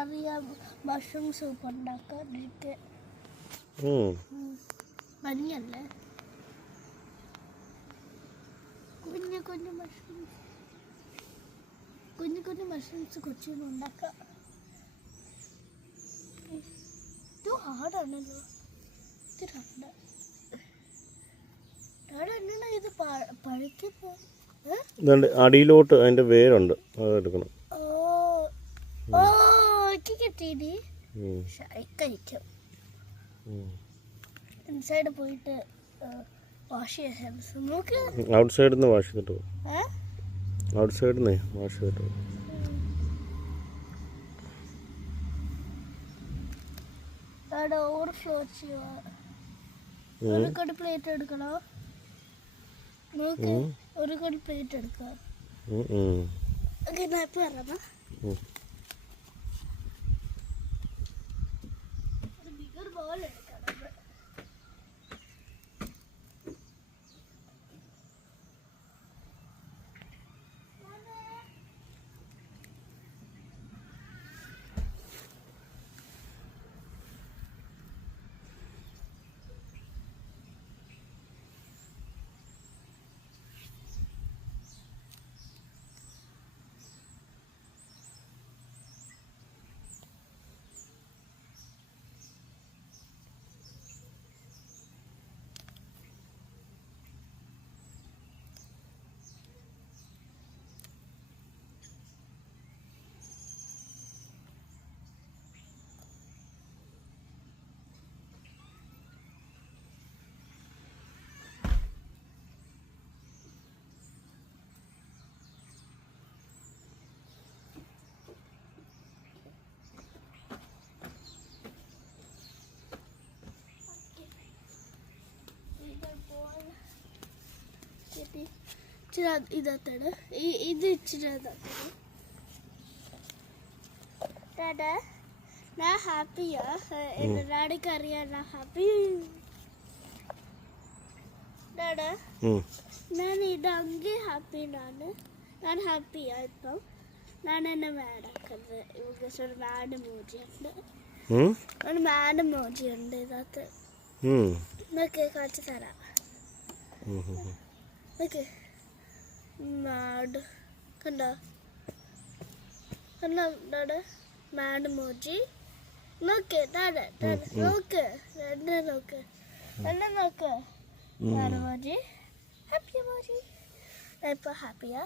അറിയാം mushroom soup ഉണ്ടാക്കാതിരിക്കെ മഞ്ഞല്ലേ കുഞ്ഞു കുഞ്ഞു മഷ്റൂംസ് കൊച്ചിന് ഉണ്ടാക്കാം. ഇത് ഹാർഡാണല്ലോ. ഇത് പഴുത്തിപ്പോ അടിയിലോട്ട് അതിന്റെ വേരുണ്ട്, അത് എടുക്കണം. കിട്ടീനി കഴിക്കും. ഇൻസൈഡ് പോയിട്ട് വാഷ് ചെയ്യാം. നോക്ക് ഔട്ട് സൈഡിൽ നിന്ന് വാഷ് ചെയ്തിട്ട് പോകും. ഔട്ട് സൈഡിൽ നിന്ന് വാഷ് ചെയ്തിട്ട് പോകും. അവിടെ ഓവർഫ്ലോ ചെയ്യുക. ഒരു പ്ലേറ്റ് എടുക്കണോ? നോക്ക്, ഒരു പ്ലേറ്റ് എടുക്കുക. ഞാൻ ഇപ്പം ഇറങ്ങാം. ഒരു ബിഗർ ബോൾ എടുക്കണം. ഇതാത്താണ് ഇത് ഇച്ചിരി ഡാഡാ ഞാൻ ഹാപ്പിയാ. എൻ്റെ ഡാഡിക്ക് അറിയാം ഞാൻ ഹാപ്പി. ഡാഡാ ഞാൻ ഇതെങ്കിൽ ഹാപ്പി. ഞാൻ ഹാപ്പിയാ. ഇപ്പം ഞാൻ എന്നെ മാഡാക്കുന്നത്. ഇവിടെ ഒരു മാഡ് മോജിയുണ്ട്. ഒരു മാഡ് മോജിയുണ്ട് ഇതിനകത്ത്. നോക്ക് കാണിച്ചു തരാം. നോക്ക് മാഡ് കണ്ടോ ഡാഡ മാഡ് മോജി. നോക്ക് ഡാഡ നോക്ക് എന്നെ നോക്ക് മാഡ് മോജി ഹാപ്പി മോജി. ഇപ്പം ഹാപ്പിയാ.